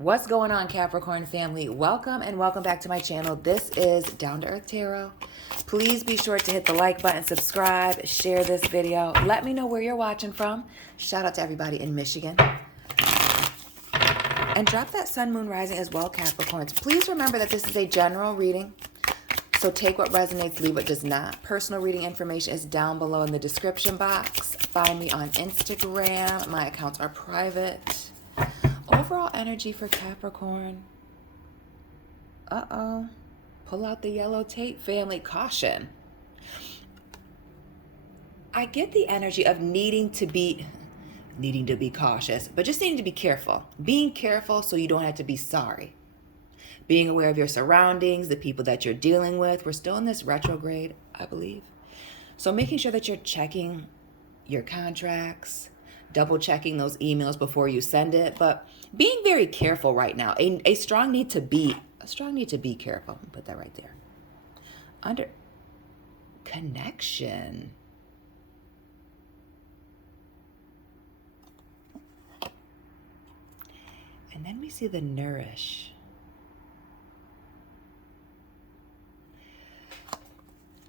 What's going on, Capricorn family? Welcome and welcome back to my channel. This is Down to Earth Tarot. Please be sure to hit the like button, subscribe, share this video. Let me know where you're watching from. Shout out to everybody in Michigan. And drop that sun, moon, rising as well, Capricorns. Please remember that this is a general reading. So take what resonates, leave what does not. Personal reading information is down below in the description box. Find me on Instagram. My accounts are private. Overall energy for Capricorn. Uh-oh. Pull out the yellow tape, family. Caution. I get the energy of needing to be cautious, but just needing to be careful. Being careful so you don't have to be sorry. Being aware of your surroundings, the people that you're dealing with. We're still in this retrograde, I believe. So making sure that you're checking your contracts, double checking those emails before you send it, but being very careful right now. A strong need to be careful. Put that right there. Under connection. And then we see the nourish.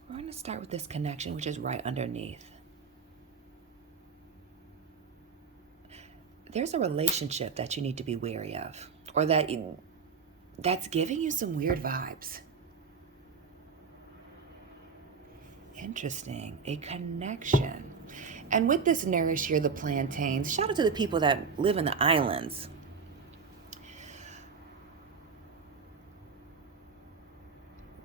We're going to start with this connection, which is right underneath. There's a relationship that you need to be wary of, or that's giving you some weird vibes. Interesting. A connection. And with this nourish here, the plantains, shout out to the people that live in the islands.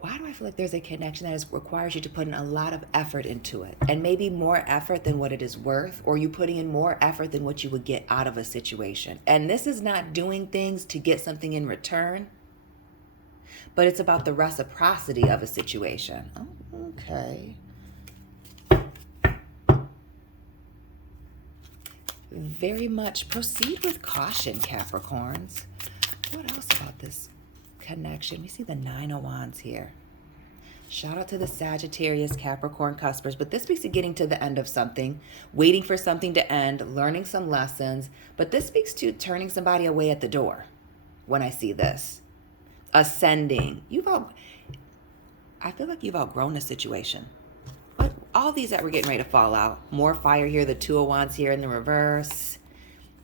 Why do I feel like there's a connection that requires you to put in a lot of effort into it? And maybe more effort than what it is worth, or you putting in more effort than what you would get out of a situation. And this is not doing things to get something in return, but it's about the reciprocity of a situation. Oh, okay. Very much proceed with caution, Capricorns. What else about this connection? We see the Nine of Wands here. Shout out to the Sagittarius, Capricorn cuspers, but this speaks to getting to the end of something, waiting for something to end, learning some lessons, but this speaks to turning somebody away at the door when I see this. Ascending. I feel like you've outgrown a situation. But all these that were getting ready to fall out. More fire here, the Two of Wands here in the reverse,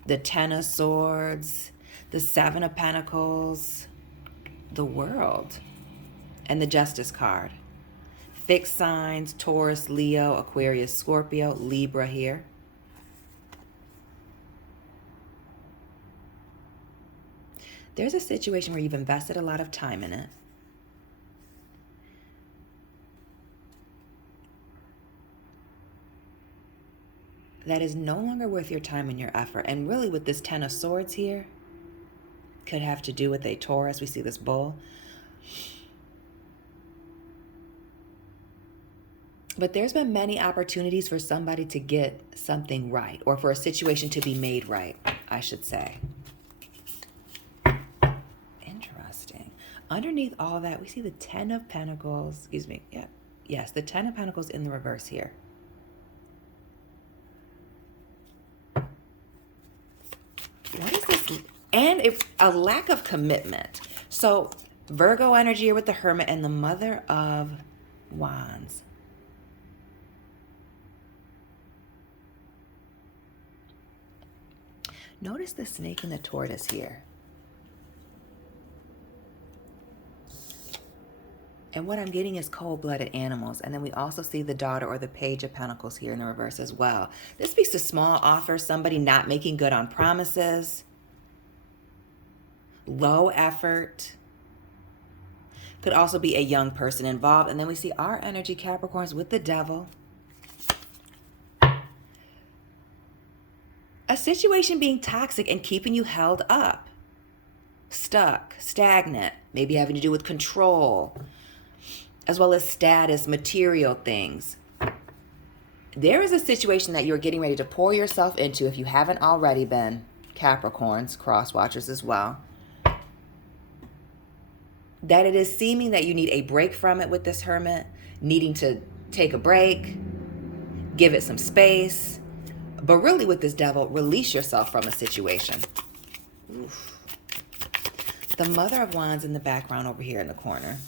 the Ten of Swords, the Seven of Pentacles, the World, and the Justice card. Fixed signs, Taurus, Leo, Aquarius, Scorpio, Libra here. There's a situation where you've invested a lot of time in it. That is no longer worth your time and your effort. And really with this Ten of Swords here, could have to do with a Taurus. We see this bull. But there's been many opportunities for somebody to get something right, or for a situation to be made right, I should say. Interesting. Underneath all that, we see the Ten of Pentacles. Excuse me. Yeah. Yes, the Ten of Pentacles in the reverse here. What is this? And it's a lack of commitment. So Virgo energy here with the Hermit and the Mother of Wands. Notice the snake and the tortoise here. And what I'm getting is cold-blooded animals. And then we also see the Daughter or the Page of Pentacles here in the reverse as well. This speaks to small offers, somebody not making good on promises. Low effort. Could also be a young person involved. And then we see our energy, Capricorns, with the Devil. A situation being toxic and keeping you held up. Stuck, stagnant, maybe having to do with control, as well as status, material things. There is a situation that you're getting ready to pour yourself into, if you haven't already been, Capricorns, cross watchers as well. That it is seeming that you need a break from it with this Hermit, needing to take a break, give it some space. But really with this Devil, release yourself from a situation. Oof. The Mother of Wands in the background over here in the corner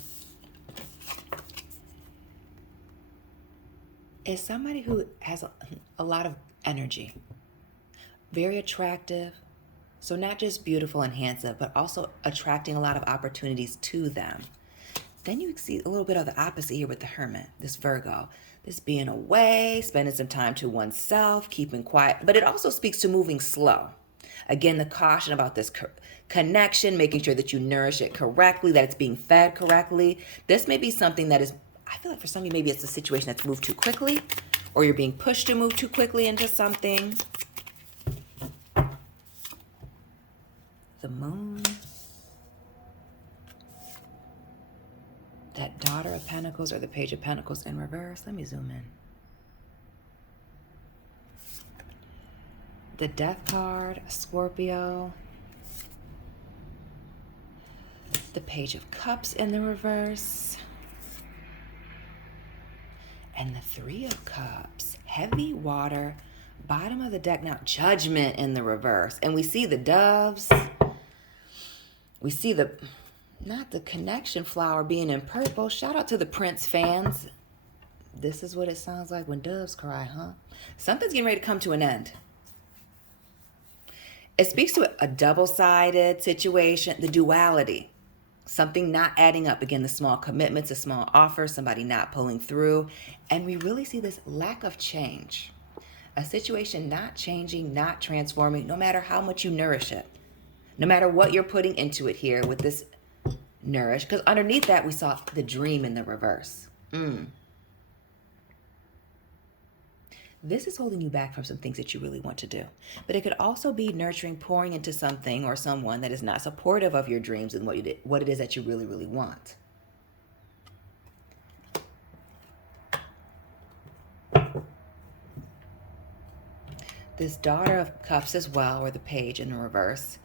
is somebody who has a lot of energy, very attractive. So not just beautiful and handsome, but also attracting a lot of opportunities to them. Then you see a little bit of the opposite here with the Hermit, this Virgo. This being away, spending some time to oneself, keeping quiet. But it also speaks to moving slow. Again, the caution about this connection, making sure that you nourish it correctly, that it's being fed correctly. This may be something that is, I feel like for some of you, maybe it's a situation that's moved too quickly, or you're being pushed to move too quickly into something. The Moon. That Daughter of Pentacles or the Page of Pentacles in reverse. Let me zoom in. The Death card, Scorpio. The Page of Cups in the reverse. And the Three of Cups. Heavy water. Bottom of the deck now. Judgment in the reverse. And we see the doves. We see the, not the connection flower being in purple. Shout out to the Prince fans. This is what it sounds like when doves cry, huh? Something's getting ready to come to an end. It speaks to a double-sided situation, the duality. Something not adding up. Again, the small commitments, the small offers, somebody not pulling through. And we really see this lack of change. A situation not changing, not transforming, no matter how much you nourish it. No matter what you're putting into it here with this nourish. Because underneath that, we saw the dream in the reverse. This is holding you back from some things that you really want to do. But it could also be nurturing, pouring into something or someone that is not supportive of your dreams and what it is that you really, really want. This Daughter of Cups as well, or the Page in the reverse.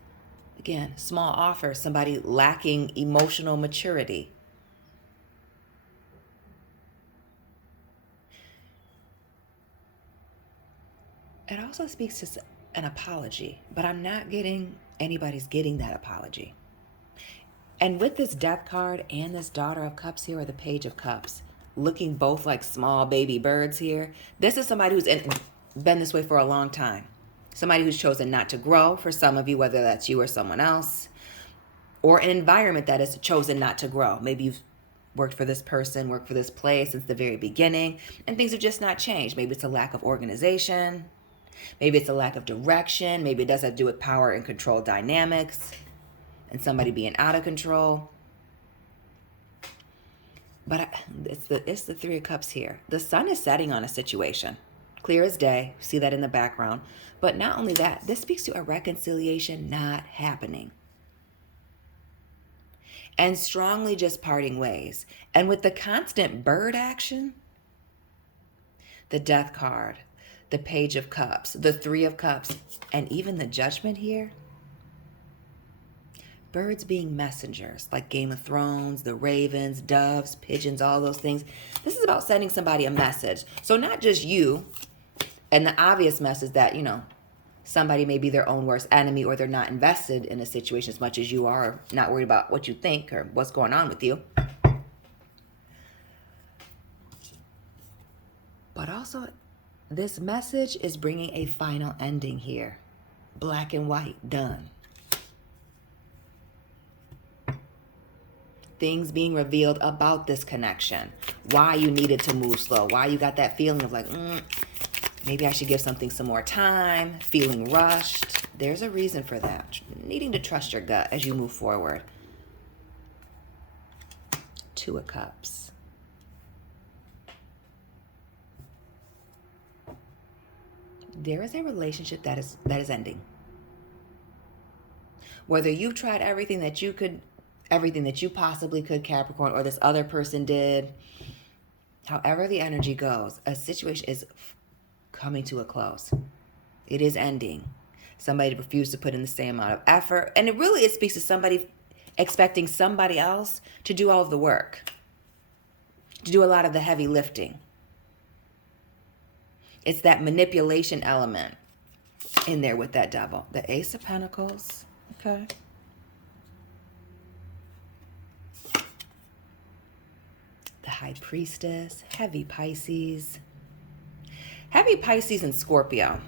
Again, small offer, somebody lacking emotional maturity. It also speaks to an apology, but I'm not getting anybody's getting that apology. And with this Death card and this Daughter of Cups here, or the Page of Cups, looking both like small baby birds here, this is somebody who's been this way for a long time. Somebody who's chosen not to grow for some of you, whether that's you or someone else, or an environment that has chosen not to grow. Maybe you've worked for this person, worked for this place since the very beginning, and things have just not changed. Maybe it's a lack of organization. Maybe it's a lack of direction. Maybe it does have to do with power and control dynamics and somebody being out of control. But it's the Three of Cups here. The sun is setting on a situation. Clear as day. See that in the background. But not only that, this speaks to a reconciliation not happening. And strongly just parting ways. And with the constant bird action, the Death card, the Page of Cups, the Three of Cups, and even the Judgment here. Birds being messengers, like Game of Thrones, the ravens, doves, pigeons, all those things. This is about sending somebody a message. So not just you, and the obvious message that, somebody may be their own worst enemy, or they're not invested in a situation as much as you are, or not worried about what you think or what's going on with you. But also, this message is bringing a final ending here. Black and white, done. Things being revealed about this connection. Why you needed to move slow. Why you got that feeling of like, maybe I should give something some more time. Feeling rushed. There's a reason for that. Needing to trust your gut as you move forward. Two of Cups. There is a relationship that is ending. Whether you've tried everything that you possibly could, Capricorn, or this other person did, however the energy goes, a situation is coming to a close. It is ending. Somebody refused to put in the same amount of effort. And it speaks to somebody expecting somebody else to do all of the work, to do a lot of the heavy lifting. It's that manipulation element in there with that Devil. The Ace of Pentacles. Okay. The High Priestess, heavy Pisces. Heavy Pisces and Scorpio.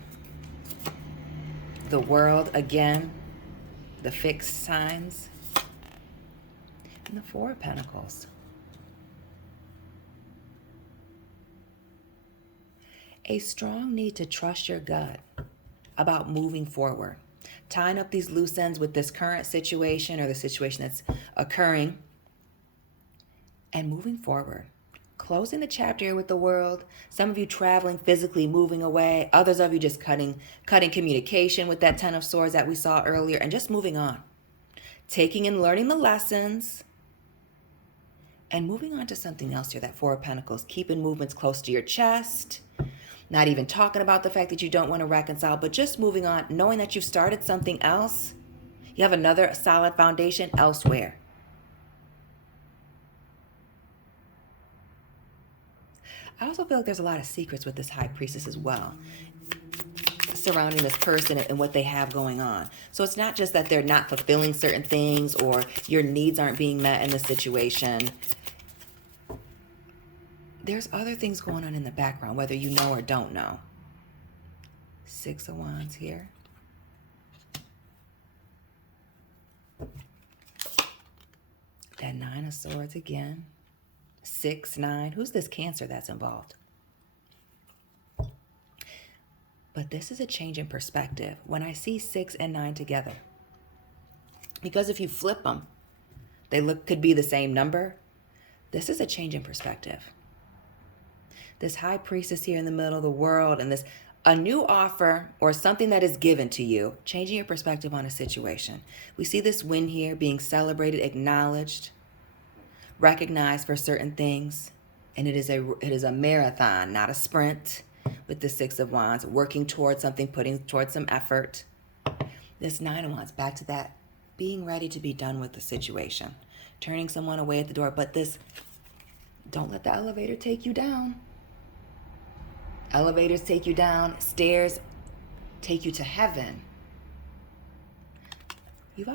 The World again, the fixed signs, and the Four of Pentacles. A strong need to trust your gut about moving forward, tying up these loose ends with this current situation or the situation that's occurring, and moving forward. Closing the chapter here with the World. Some of you traveling physically, moving away. Others of you just cutting communication with that Ten of Swords that we saw earlier and just moving on. Taking and learning the lessons and moving on to something else here, that Four of Pentacles. Keeping movements close to your chest. Not even talking about the fact that you don't want to reconcile, but just moving on, knowing that you've started something else. You have another solid foundation elsewhere. I also feel like there's a lot of secrets with this High Priestess as well, surrounding this person and what they have going on. So it's not just that they're not fulfilling certain things or your needs aren't being met in the situation. There's other things going on in the background, whether you know or don't know. Six of Wands here. That Nine of Swords again. 6, 9. Who's this Cancer that's involved? But this is a change in perspective when I see 6 and 9 together. Because if you flip them, they could be the same number. This is a change in perspective. This High Priestess here in the middle of the World, and this a new offer or something that is given to you, changing your perspective on a situation. We see this win here being celebrated, acknowledged, recognized for certain things, and it is a marathon, not a sprint. With the Six of Wands, working towards something, putting towards some effort. This Nine of Wands, back to that, being ready to be done with the situation, turning someone away at the door. But this, don't let the elevator take you down. Elevators take you down, stairs take you to heaven. You've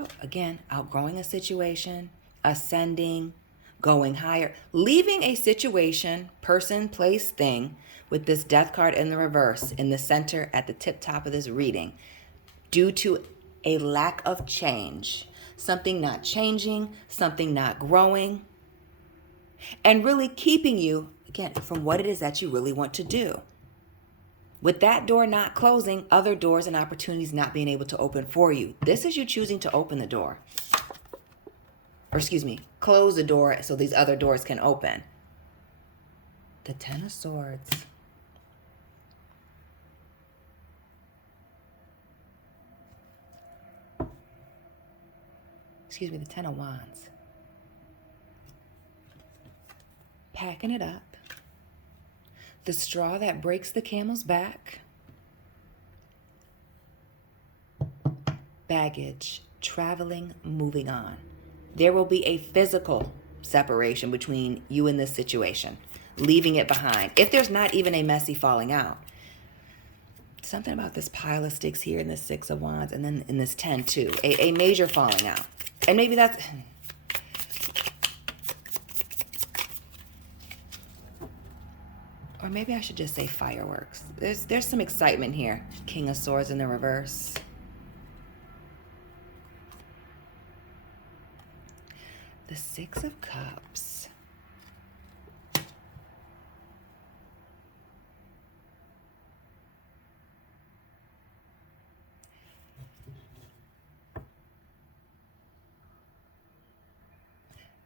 outgrowing a situation, ascending, going higher, leaving a situation, person, place, thing, with this Death card in the reverse in the center at the tip top of this reading, due to a lack of change, something not changing, something not growing, and really keeping you, again, from what it is that you really want to do. With that door not closing, other doors and opportunities not being able to open for you. This is you choosing to open the door. Or close the door so these other doors can open. The Ten of Swords. The Ten of Wands. Packing it up. The straw that breaks the camel's back. Baggage, traveling, moving on. There will be a physical separation between you and this situation, leaving it behind. If there's not even a messy falling out. Something about this pile of sticks here in this Six of Wands, and then in this 10 too. A major falling out. And maybe that's... Or maybe I should just say fireworks. There's some excitement here. King of Swords in the reverse. The Six of Cups.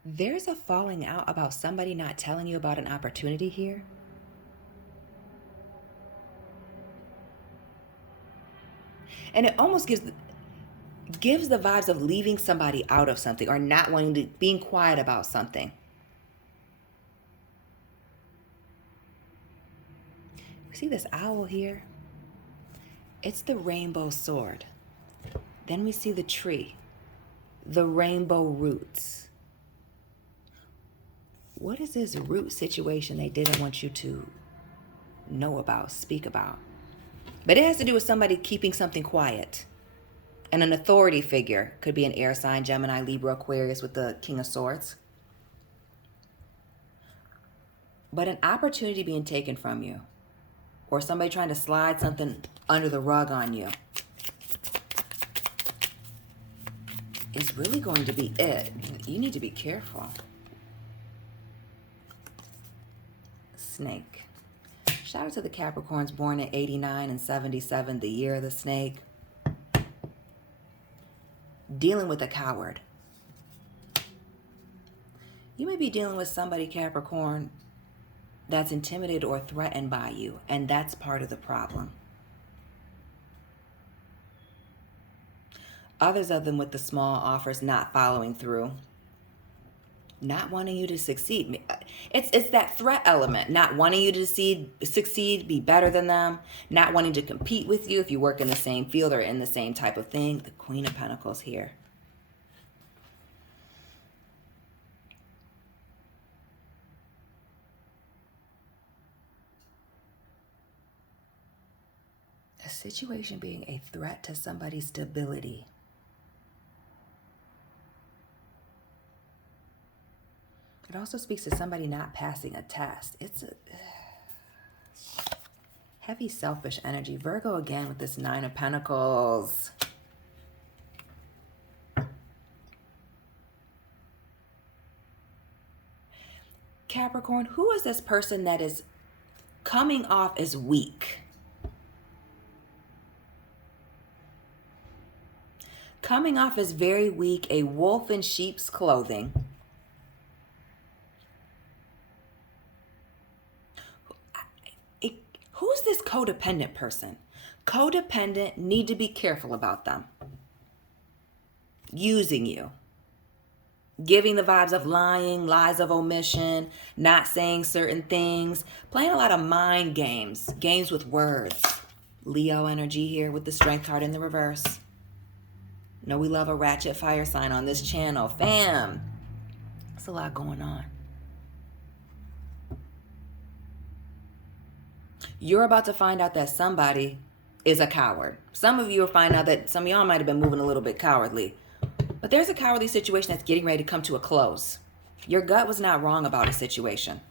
There's a falling out about somebody not telling you about an opportunity here. And it almost gives the vibes of leaving somebody out of something or not wanting to, being quiet about something. You see this owl here? It's the rainbow sword. Then we see the tree, the rainbow roots. What is this root situation they didn't want you to know about, speak about? But it has to do with somebody keeping something quiet. And an authority figure could be an air sign, Gemini, Libra, Aquarius with the King of Swords. but an opportunity being taken from you, or somebody trying to slide something under the rug on you is really going to be it. You need to be careful. Snake. Shout out to the Capricorns born in 89 and 77, the year of the snake. Dealing with a coward. You may be dealing with somebody, Capricorn, that's intimidated or threatened by you, and that's part of the problem. Others of them with the small offers not following through, not wanting you to succeed. It's that threat element, not wanting you to succeed, be better than them, not wanting to compete with you if you work in the same field or in the same type of thing. The Queen of Pentacles here. A situation being a threat to somebody's stability. It also speaks to somebody not passing a test. It's a heavy selfish energy. Virgo again with this Nine of Pentacles. Capricorn, who is this person that is coming off as weak? Coming off as very weak, a wolf in sheep's clothing. Who's this codependent person? Codependent, need to be careful about them. Using you. Giving the vibes of lying, lies of omission, not saying certain things. Playing a lot of mind games. Games with words. Leo energy here with the Strength card in the reverse. No, we love a ratchet fire sign on this channel. Fam. There's a lot going on. You're about to find out that somebody is a coward. Some of you will find out that some of y'all might have been moving a little bit cowardly. But there's a cowardly situation that's getting ready to come to a close. Your gut was not wrong about a situation.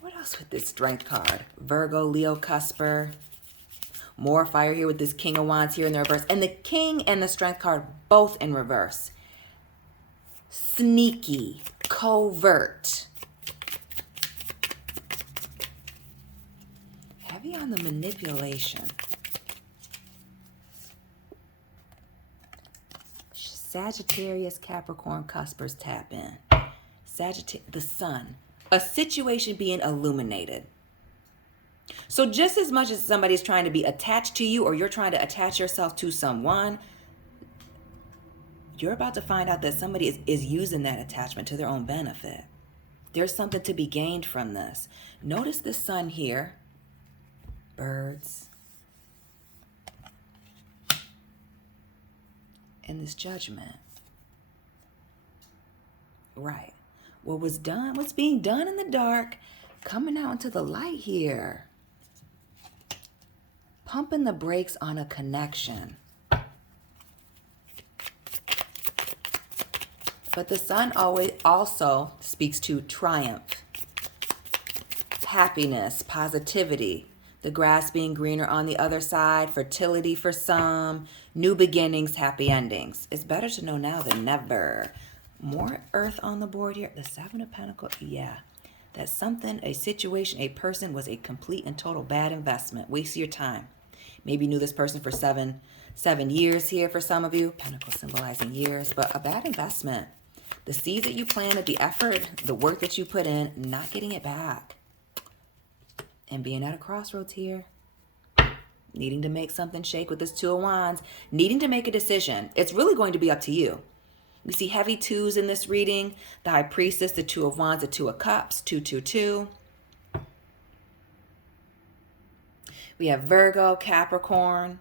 What else with this Strength card? Virgo, Leo, Cusper. More fire here with this King of Wands here in the reverse. And the King and the Strength card both in reverse. Sneaky, covert. Heavy on the manipulation. Sagittarius, Capricorn, Cuspers tap in. The sun. A situation being illuminated. So just as much as somebody's trying to be attached to you or you're trying to attach yourself to someone, you're about to find out that somebody is using that attachment to their own benefit. There's something to be gained from this. Notice the sun here. Birds. And this Judgment. Right. What's being done in the dark, coming out into the light here. Pumping the brakes on a connection. But the sun always also speaks to triumph, happiness, positivity, the grass being greener on the other side, fertility for some, new beginnings, happy endings. It's better to know now than never. More earth on the board here. The Seven of Pentacles, yeah. That something, a situation, a person was a complete and total bad investment. Waste your time. Maybe you knew this person for seven years here for some of you. Pentacles symbolizing years, but a bad investment. The seeds that you planted, the effort, the work that you put in, not getting it back. And being at a crossroads here. Needing to make something shake with this Two of Wands. Needing to make a decision. It's really going to be up to you. We see heavy twos in this reading. The High Priestess, the Two of Wands, the Two of Cups, 222. We have Virgo, Capricorn,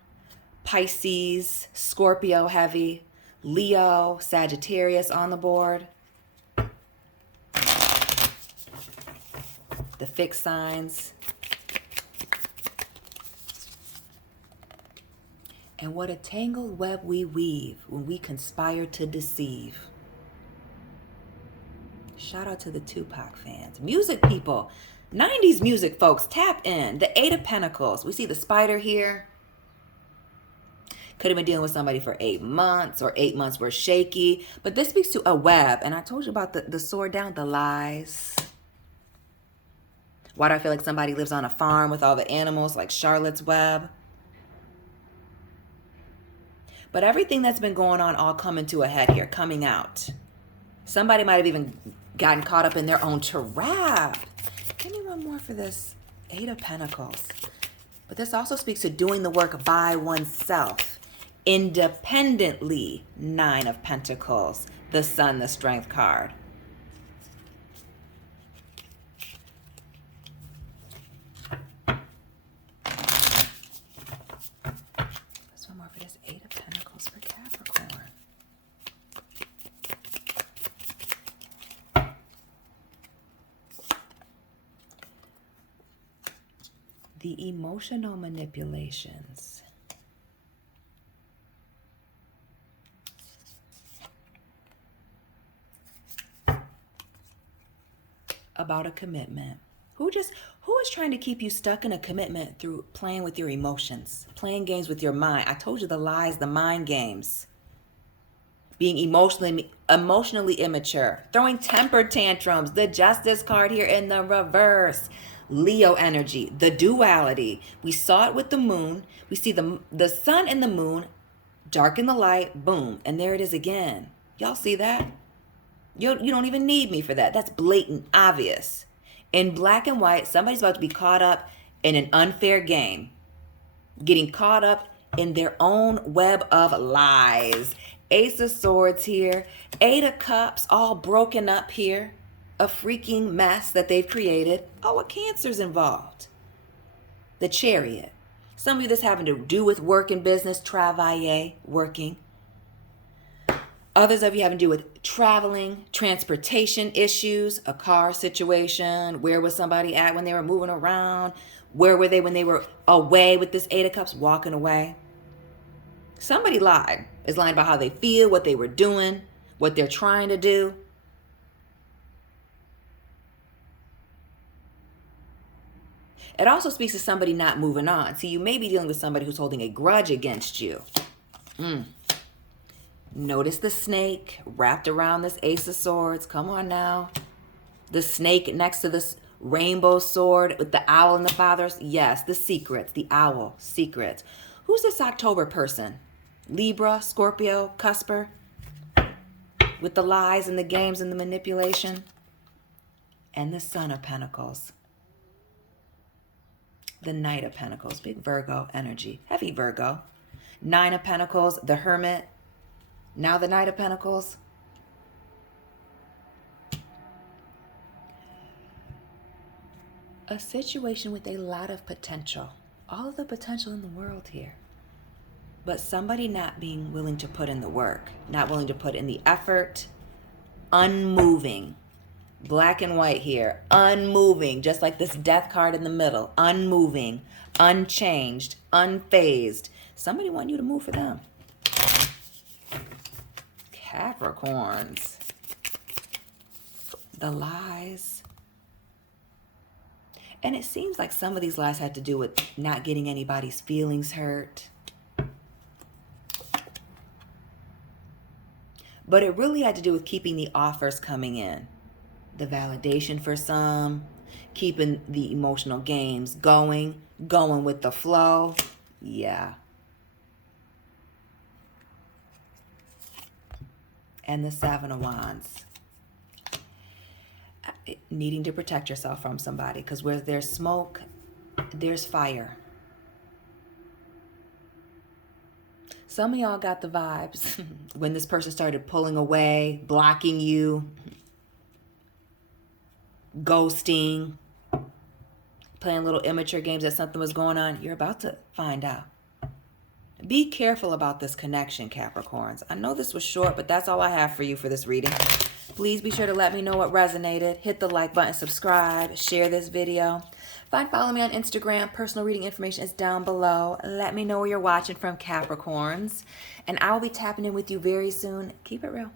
Pisces, Scorpio heavy, Leo, Sagittarius on the board. The fixed signs. And what a tangled web we weave when we conspire to deceive. Shout out to the Tupac fans. Music people. 90s music, folks. Tap in. The Eight of Pentacles. We see the spider here. Could have been dealing with somebody for 8 months, or 8 months were shaky. But this speaks to a web. And I told you about the sword down, the lies. Why do I feel like somebody lives on a farm with all the animals, like Charlotte's Web? But everything that's been going on all coming to a head here, coming out. Somebody might have even gotten caught up in their own trap. Give me one more for this Eight of Pentacles. But this also speaks to doing the work by oneself, independently. Nine of Pentacles, the Sun, the Strength card. There's one more for this Eight of Pentacles for Capricorn. The emotional manipulations. About a commitment. Who is trying to keep you stuck in a commitment through playing with your emotions, playing games with your mind? I told you the lies, the mind games. Being emotionally immature, throwing temper tantrums, the Justice card here in the reverse. Leo energy, the duality. We saw it with the moon. We see the sun and the moon, darken the light, boom, and there it is again. Y'all see that? You don't even need me for that. That's blatant, obvious. In black and white, somebody's about to be caught up in an unfair game, getting caught up in their own web of lies. Ace of Swords here, Eight of Cups, all broken up here. A freaking mess that they've created. Oh, a Cancer's involved. The Chariot. Some of you, this having to do with work and business, travailler, working. Others of you having to do with traveling, transportation issues, a car situation. Where was somebody at when they were moving around? Where were they when they were away with this Eight of Cups, walking away? Somebody lied. Is lying about how they feel, what they were doing, what they're trying to do. It also speaks to somebody not moving on. See, you may be dealing with somebody who's holding a grudge against you. Notice the snake wrapped around this Ace of Swords. Come on now. The snake next to this rainbow sword with the owl and the fathers. Yes, the secrets, the owl, secrets. Who's this October person? Libra, Scorpio, Cusper? With the lies and the games and the manipulation. And the Son of Pentacles. The Knight of Pentacles, big Virgo energy, heavy Virgo. Nine of Pentacles, the Hermit. Now the Knight of Pentacles. A situation with a lot of potential. All of the potential in the world here. But somebody not being willing to put in the work, not willing to put in the effort, unmoving. Black and white here, unmoving, just like this Death card in the middle, unmoving, unchanged, unfazed. Somebody want you to move for them. Capricorns. The lies. And it seems like some of these lies had to do with not getting anybody's feelings hurt. But it really had to do with keeping the offers coming in. The validation for some, keeping the emotional games going with the flow. Yeah. And the Seven of Wands. Needing to protect yourself from somebody, because where there's smoke, there's fire. Some of y'all got the vibes when this person started pulling away, blocking you, ghosting, playing little immature games that something was going on. You're about to find out. Be careful about this connection, Capricorns. I know this was short, but that's all I have for you for this reading. Please be sure to let me know what resonated. Hit the like button, subscribe, share this video. Follow me on Instagram. Personal reading information is down below. Let me know where you're watching from, Capricorns. And I will be tapping in with you very soon. Keep it real.